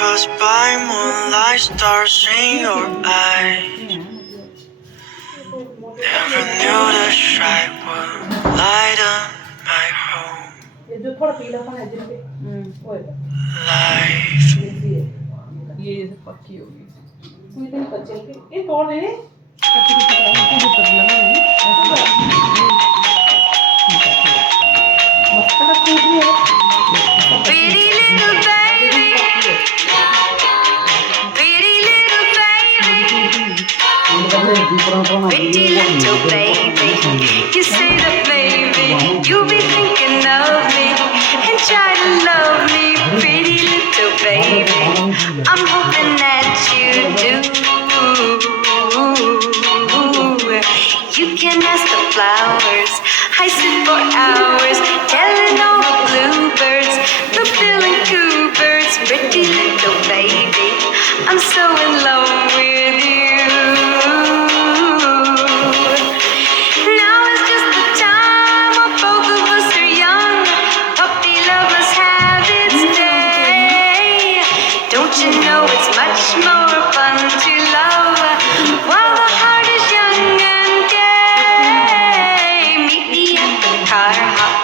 Crossed by moonlight, stars in your eyes. Never knew the strike would light up my home. Life. ये पक्की होगी Pretty little baby, pretty little baby, pretty little baby. You say that baby, you'll be thinking of me and try to love me, pretty little baby. I'm hoping that you do. You can ask the flowers, I sit for hours, telling all the bluebirds, the Bill and Coo birds, pretty little baby, I'm so in love with you. Now is just the time when both of us are young, puppy love must have its day. Don't you know it's much more fun to love while the heart is young and gay? Meet me at the car hop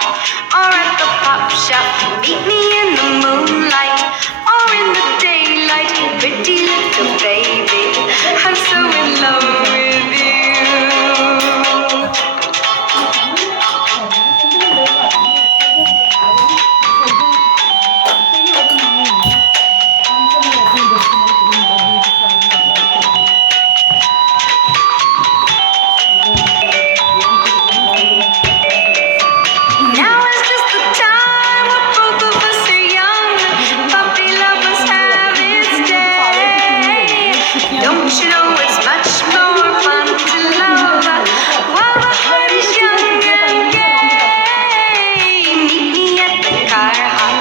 or at the pop shop. Meet me in the moonlight or in the daylight. Pretty little baby, I'm so in love with you. Now is just the time when both of us are young. Puppy love must have its day. Don't you know it's much more fun to love while the heart is young and gay? Meet me at the car hop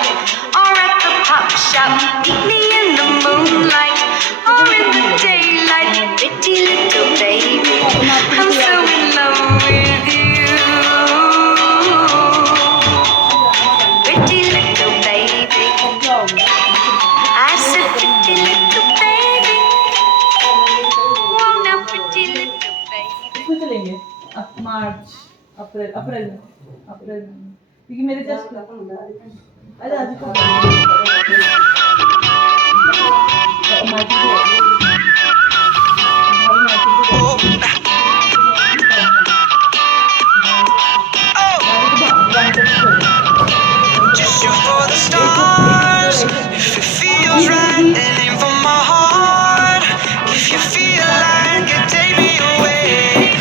or at the pop shop. Meet me in the moonlight or in the daylight. Pretty little baby, I'm so in love with you. Pretty little baby, I said pretty little baby. Oh, now pretty little baby. इसमें चलेंगे मार्च अप्रैल अप्रैल में अप्रैल में क्योंकि मेरे just अरे आज को Just shoot for the stars. If it feels right, then aim for my heart. If you feel like it, take me away.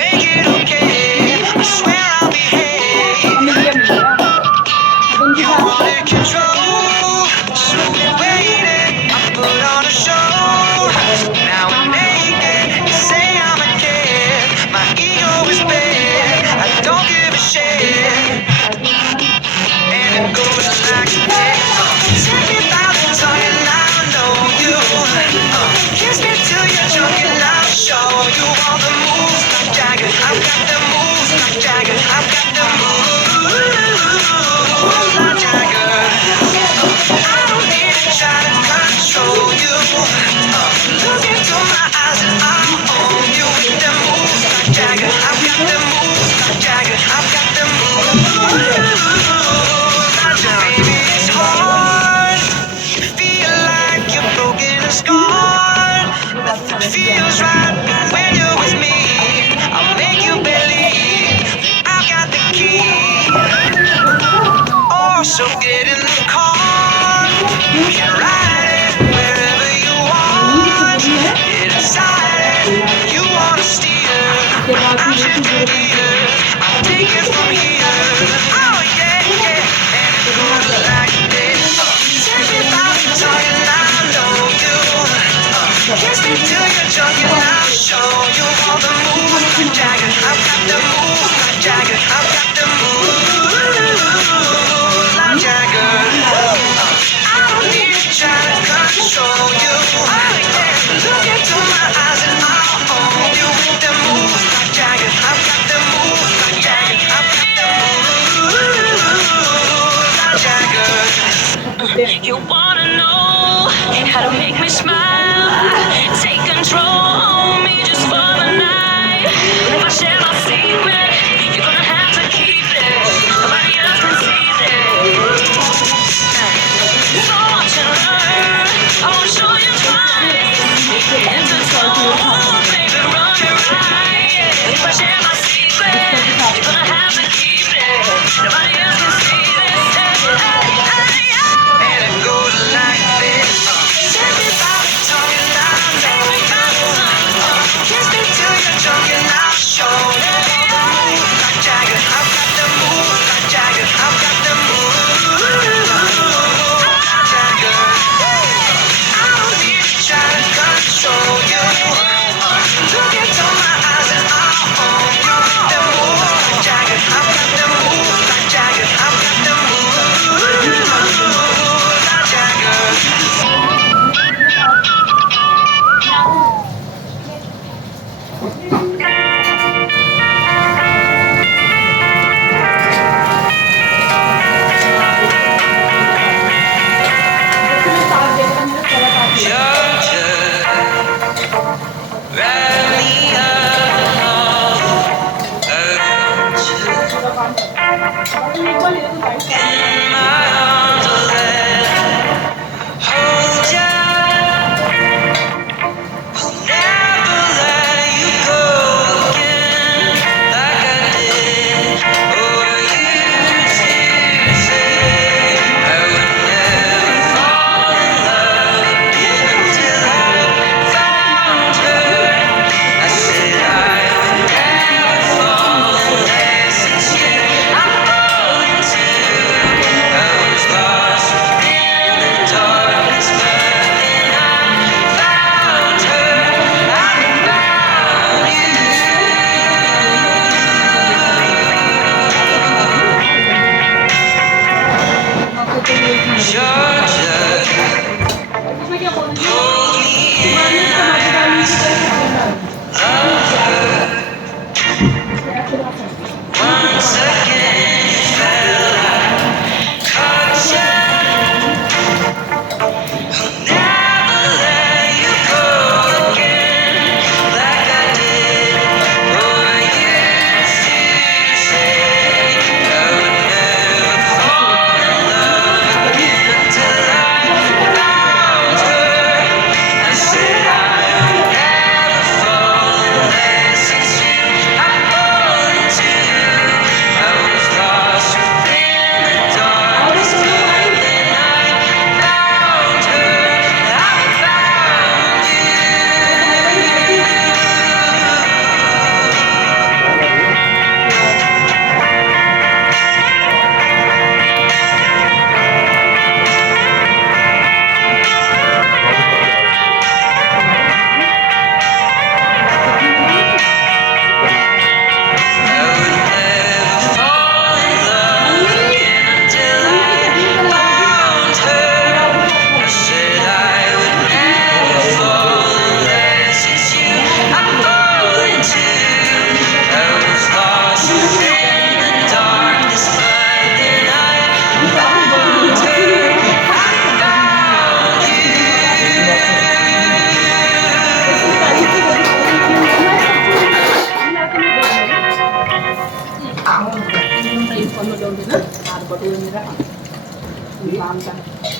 Make it okay. I swear I'll behave. You wanted control. You wanna know how to make me smile? Take control on me just for the night. If I share my secret, you're gonna have to keep it. Nobody else can see this. So watch and learn. I wanna show you twice. Head to toe, baby, run it right. If I share my secret, you're gonna have to keep it. Nobody else can see this. And it goes like this. Take me by the tongue and I'll know. Kiss me till you're drunk and I'll show you. Like Jagger, I've got the moves. Like Jagger, I've got the moves. Like Jagger, I don't need to try to control you. Look into my eyes and I'll own you. The moves, like Jagger, I've got the moves. Like Jagger, I've got the moves. Like Jagger.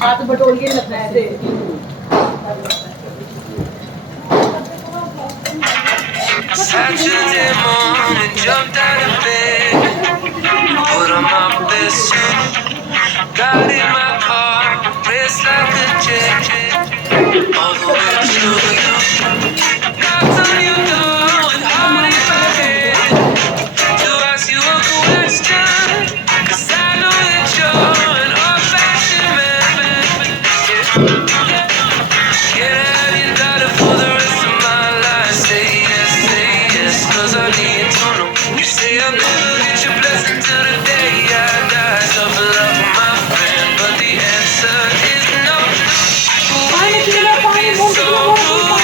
हाथ बटोर के लगना है ऐसे Saturday morning, jumped out of bed, put on my best suit, got in my car, raced like a jet, all the way to you. Knocked on your door with heart in my head, to ask you a question, 'cause I know that you're an old-fashioned man. Can I have your daughter for the rest of my life? Say yes, 'cause I need to know. You say I'll never get your blessing till the day I die. Tough love for my friend, but the answer is no. Why is it so cruel?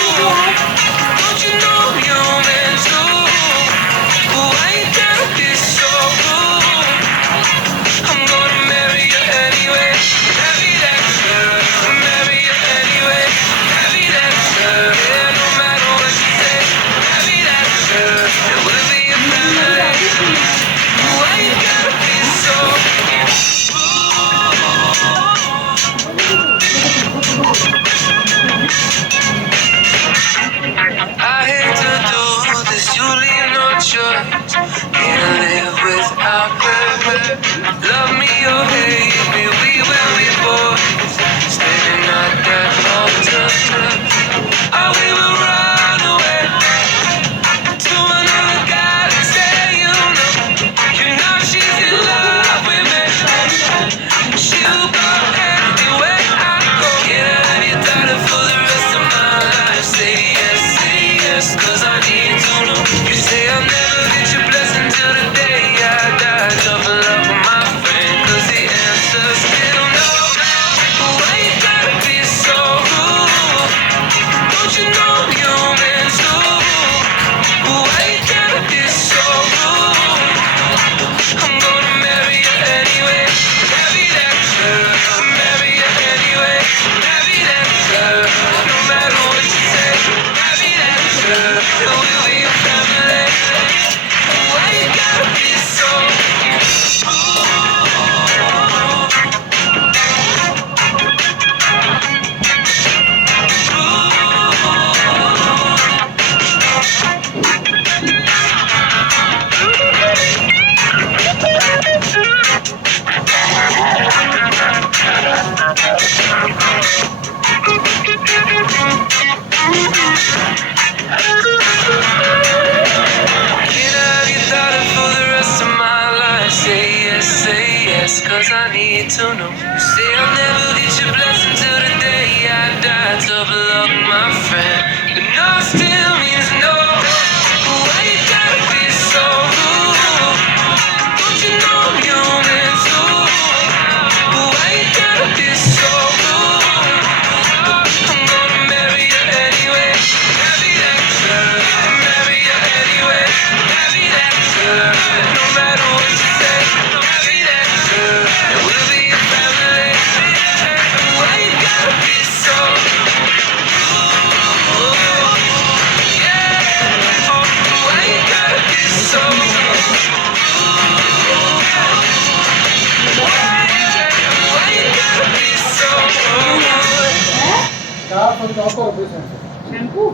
Shampoo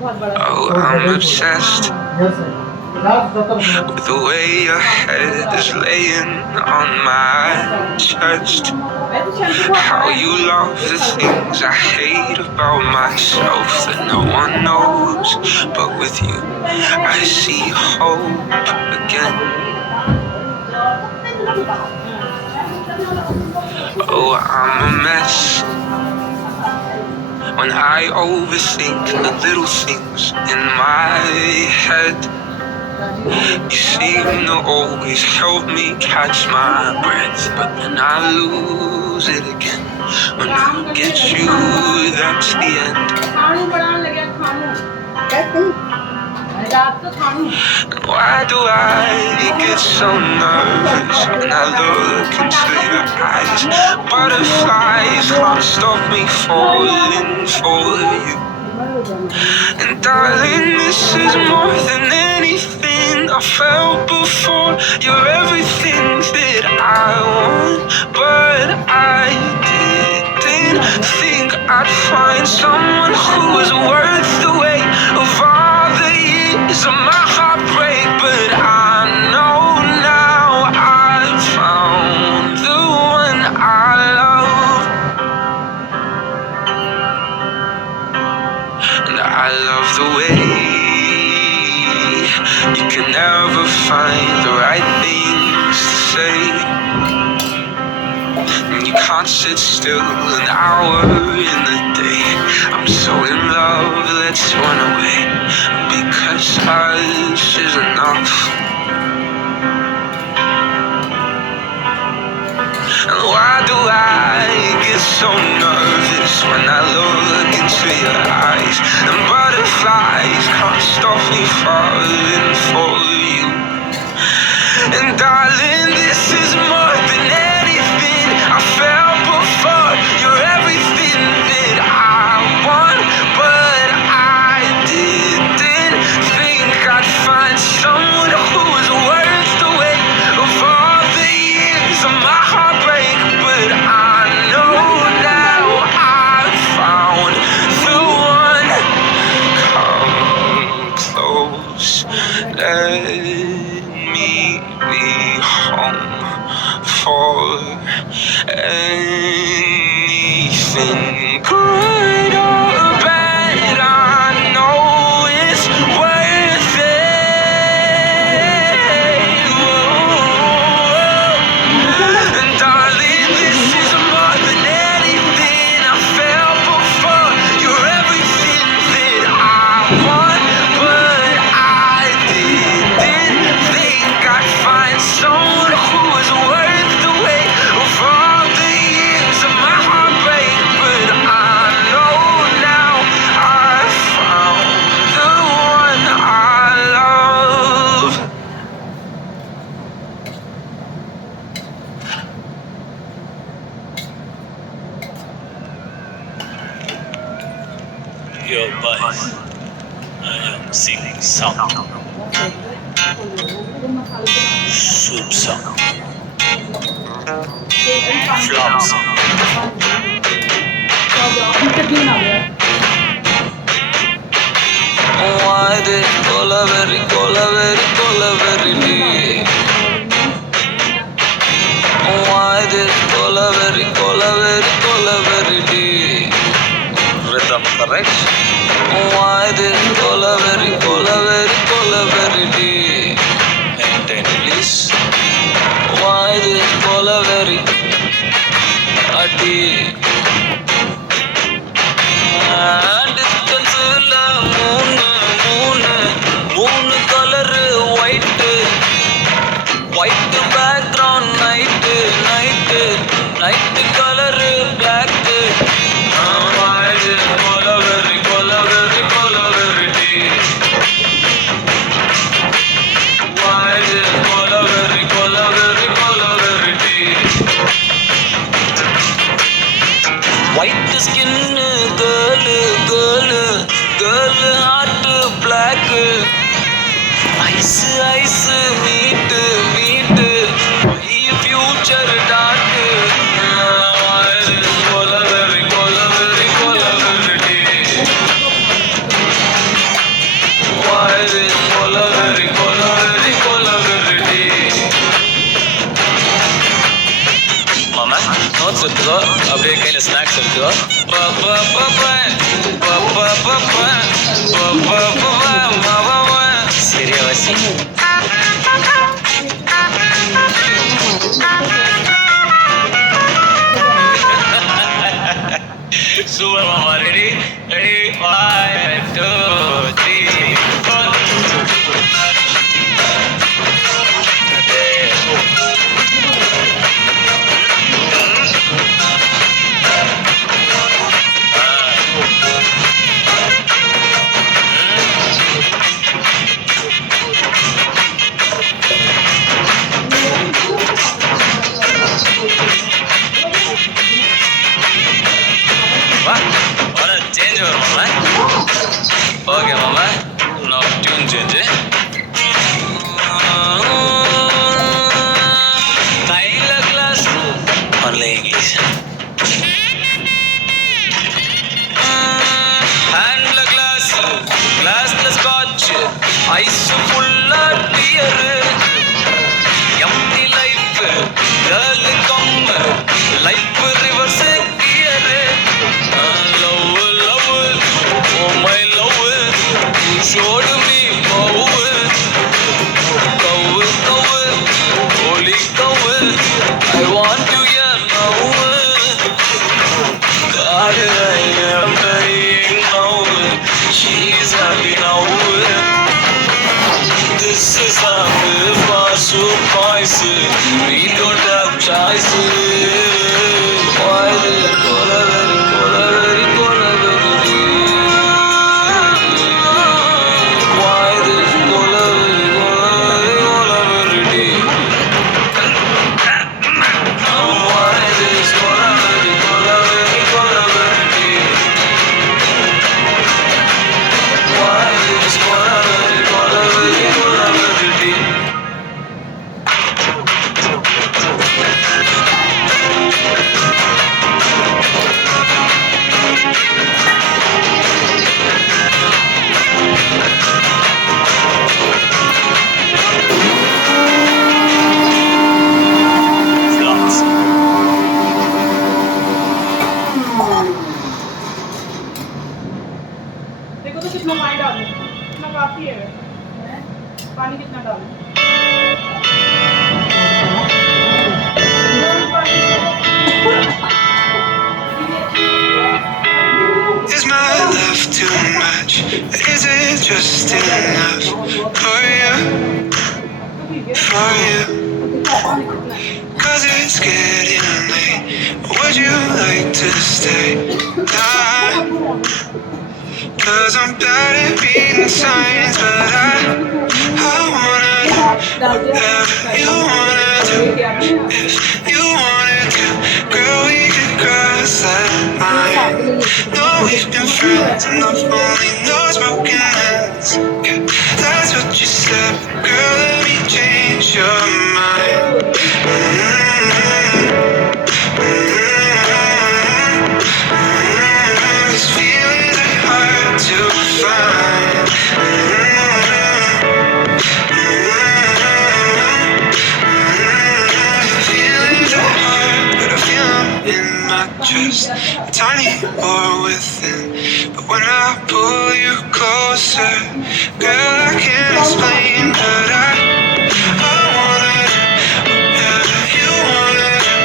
बहुत बड़ा Oh, I'm obsessed with the way your head is laying on my chest. मैं तो shampoo बहुत How बड़ा you love the things I hate about myself that no one knows. But with you, I see hope again. Oh, I'm a mess when I overthink the little things in my head. You seem to always help me catch my breath, but then I lose it again. When I get you, that's the end. खानू बनाने लगे खानू रात को खानू And why do I get so nervous when I look into your eyes? Butterflies can't stop me falling for you. And darling, this is more than anything I felt before. You're everything that I want, but I didn't think I'd find someone who was worth the weight of all the years of my heartbreak. But I know now I've found the one I love. And I love the way you can never find the right things to say. And you can't sit still an hour in the day. I'm so in love, let's run away. Because us is enough. And why do I get so nervous when I look into your eyes? And butterflies can't stop me falling for you. And darling, this is more than anything I felt before. You're everything that I want, but I didn't think I'd find someone who was worth the weight of all the years of my heartbreak. But I know now I've found the one. Come close, let me be home for anything good or bad. I know it's worth it. And darling, this is more than anything I felt before. You're everything that I want, but I didn't think I'd find someone who was worth the weight of all the years of my heartbreak. But I know now I've found the one I love. Yo, boys, I am singing song, soup song, flop song. Interview ना हुआ Why did Colaveri day? Why did Colaveri day? Rhythm correct? Why did Colaveri day? Maintain please. Why did Colaveri a day? Distance la moon color white background night color black. Why did Colaveri day? Why did Colaveri day? White skin girl heart black. Ice meet future dark. Why did Colaveri கையில snacks எடுத்துக்கோ. சரியா வாசி. Super மாமா. Ready ready 1 2 3 4. வா வர change வரும் மாமா. Okay மாமா. நான் டியூன் சேஞ்சு. கையில கிளாஸ் ஒன்லி இங்கிலீஷ். ஹேண்ட்ல கிளாஸ் கிளாஸ்ல ஸ்காட்ச் ஐஸ் ஃபுல்லா tear. Empty life girl come life reverse gear. Love love oh my love showed me bow cow Kaur holy Kaur I want to hear now. God I am dying now. She's happy now. This is how we are so nice. We don't have choice. Why the cola very cola very cola very. Why this cola very cola very cola very. Why this cola very cola very cola very. Why this cola very cola very cola very. Flawless. देखो तो कितना पानी डालूं, इतना काफी है। पानी कितना डालूं? Is my love too much? Is it just enough for you? For you? Cause it's getting late. Would you like to stay? Cause I'm bad at reading signs, but I wanna do whatever you wanna do. If you wanted to, girl, we could cross that line. No, we've been friends enough, only knows broken hands. Yeah, that's what you said, girl, let me change your mind. These feelings are hard to find. Feelings are hard, but I feel them in my chest. A tiny war within, but when I pull you closer, girl, I can't explain, but I wanna do whatever you wanna do.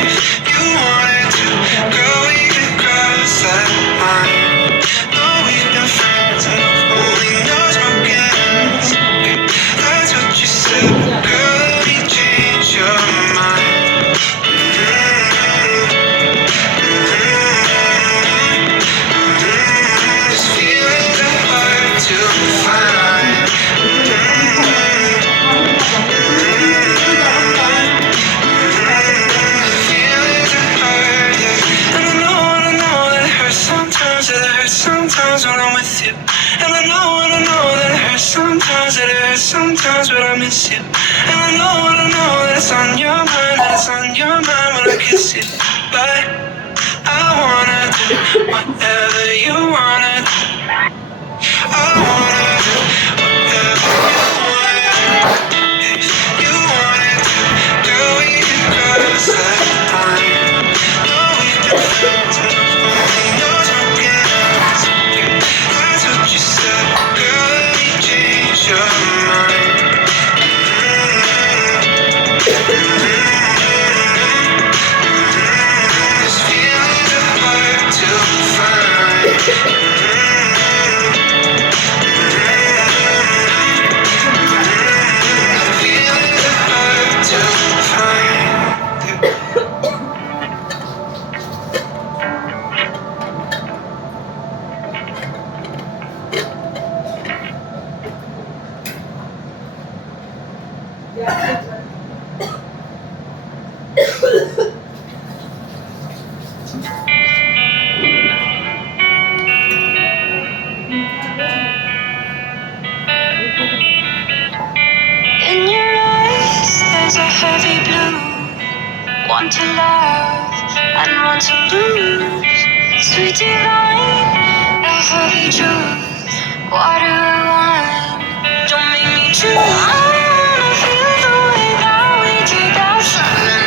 If you wanted to, girl, we could cross that line. No, we've been friends enough, only knows broken hands. Yeah, that's what you said, girl, let me change your mind. These feelings are hard to find. Feelings are hard, yeah. And I know that it hurts sometimes, that it hurts sometimes when I'm with you. And I know that it hurts sometimes, that it hurts sometimes when I miss you. And I know that it's on your mind, that it's on your mind when I kiss you. But I wanna do whatever you wanna do. I wanna do whatever you wanna do. If you wanted to, girl, we could cross that line. No, we've been That's what you said. Girl, let me change your mind. This feeling's hard to find. Feeling's hard to find. In your eyes, there's a heavy blue. One to love and one to lose. Sweet divine, a heavy truth. Water or wine, don't make me choose. I wanna feel the way that we did that summer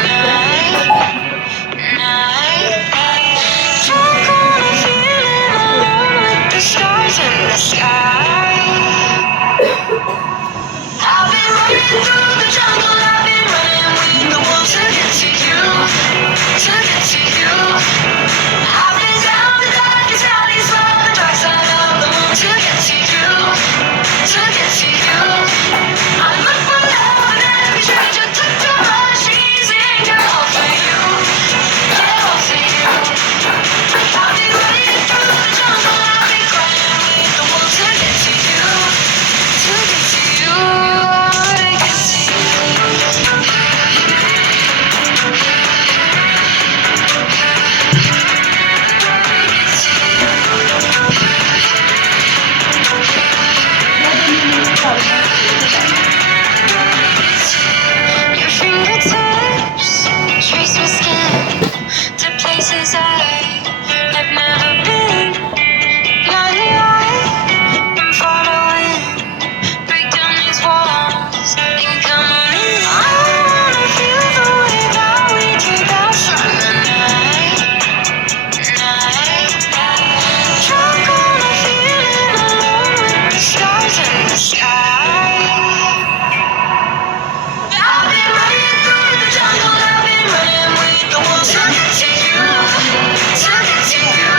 night. Drunk on a feeling alone with the stars in the sky. I've been running through the jungle, I've been running with the wolves to get to you, to get to you. I've been down the darkest alleys, from the dark side of the moon to get to you, to get to you. I look for love in every stranger, took too much easy anger, all for you, yeah, all for you. I've been running through the jungle, I've been crying with the wolves to get to you, to get to you, to get to you. Your fingertips trace my skin to places I've never been. Blindly I'm following, break down these walls and come on in. I wanna feel the way that we did that summer night. Drunk on a feeling alone with the stars in the sky. I've been running through the jungle, I've been running with the wolves to get to you, to get to you.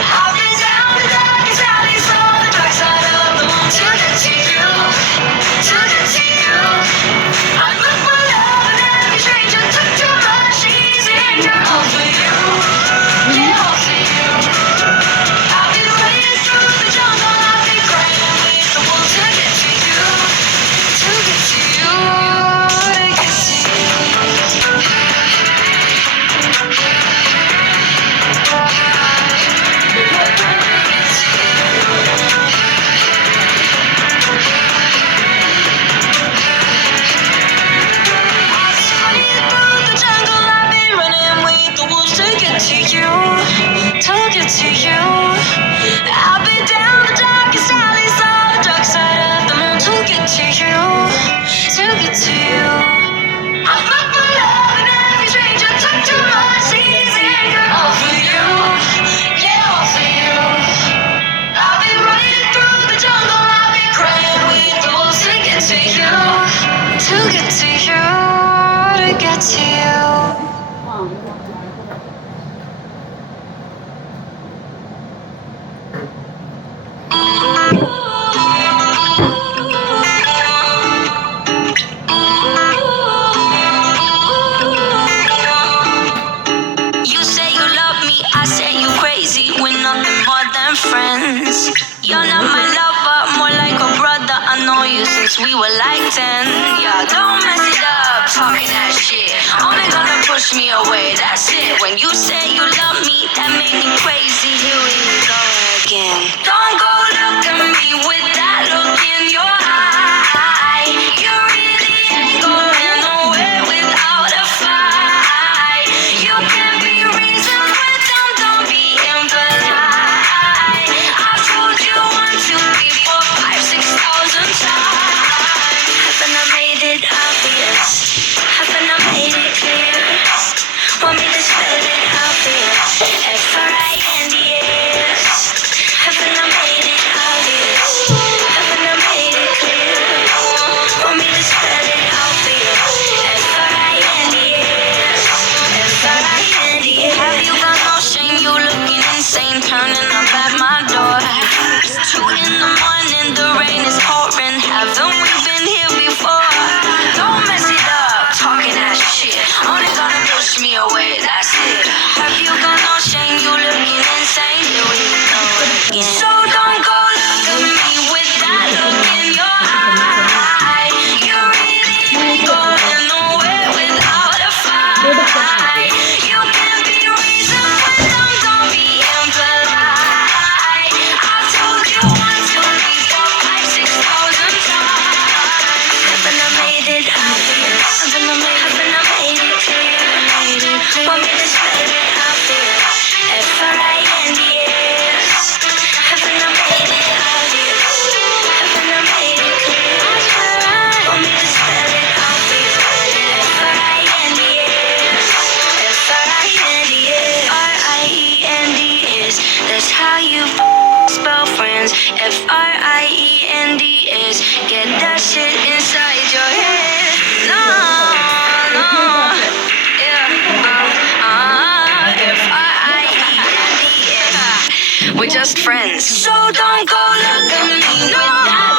I've been down the darkest alleys, from the dark side of the moon to get to you, to get to you. I look for love in every stranger, took too much easy anger, all for you, yeah, all for you. I've been running through the jungle, I've been crying with the wolves to get to you, to get to you, to get to Running through the jungle, I've been running with the wolves to get to you, to get to you. I've been down the darkest alleys, on the dark side of the moon to get to you, to get to you. I look for love in every stranger, took too much easy anger, all for you, yeah, all for you. I've been running through the jungle, I've been crying with the wolves to get to you, to get to you, to get to you. You say you love me, I say you crazy. We're nothing more than friends. You're not my lover, more like a brother. I know you since we were like 10. Yeah, don't mess it up, talking that shit. Only gonna push me away, that's it. When you say you love me, that made me crazy. Here we go again. Don't go look at me with that look in your eye. You really ain't going nowhere without a fight. You can be reasoned with them, don't be impolite. I've told you 1, 2, 3, 4, 5, 6,000 times. Haven't I made it obvious? Haven't I made it clear? Want me to spell it obvious? That's how you spell friends. Friends. Get that shit inside your head. No, no. Yeah. Friends. We're just friends. So don't go look at me. No,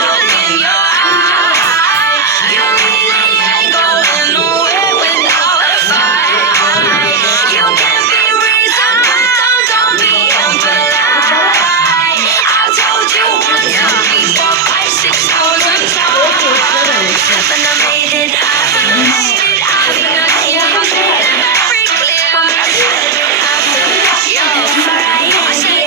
look in your eyes. You really ain't going nowhere without a fight. You can be reasonable, don't be impolite. I told you 1, 2, 3, 4, 5, 6,000 times. And I made it. I made it. I made it very clear. Yo, I said it.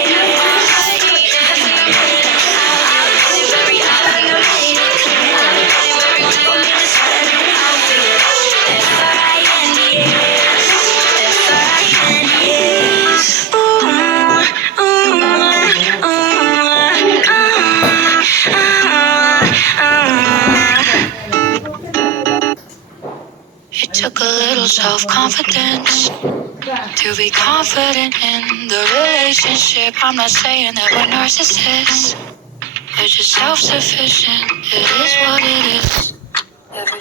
It took a little self-confidence to be confident in the relationship. I'm not saying that we're narcissists. We're just self-sufficient. It is what it is.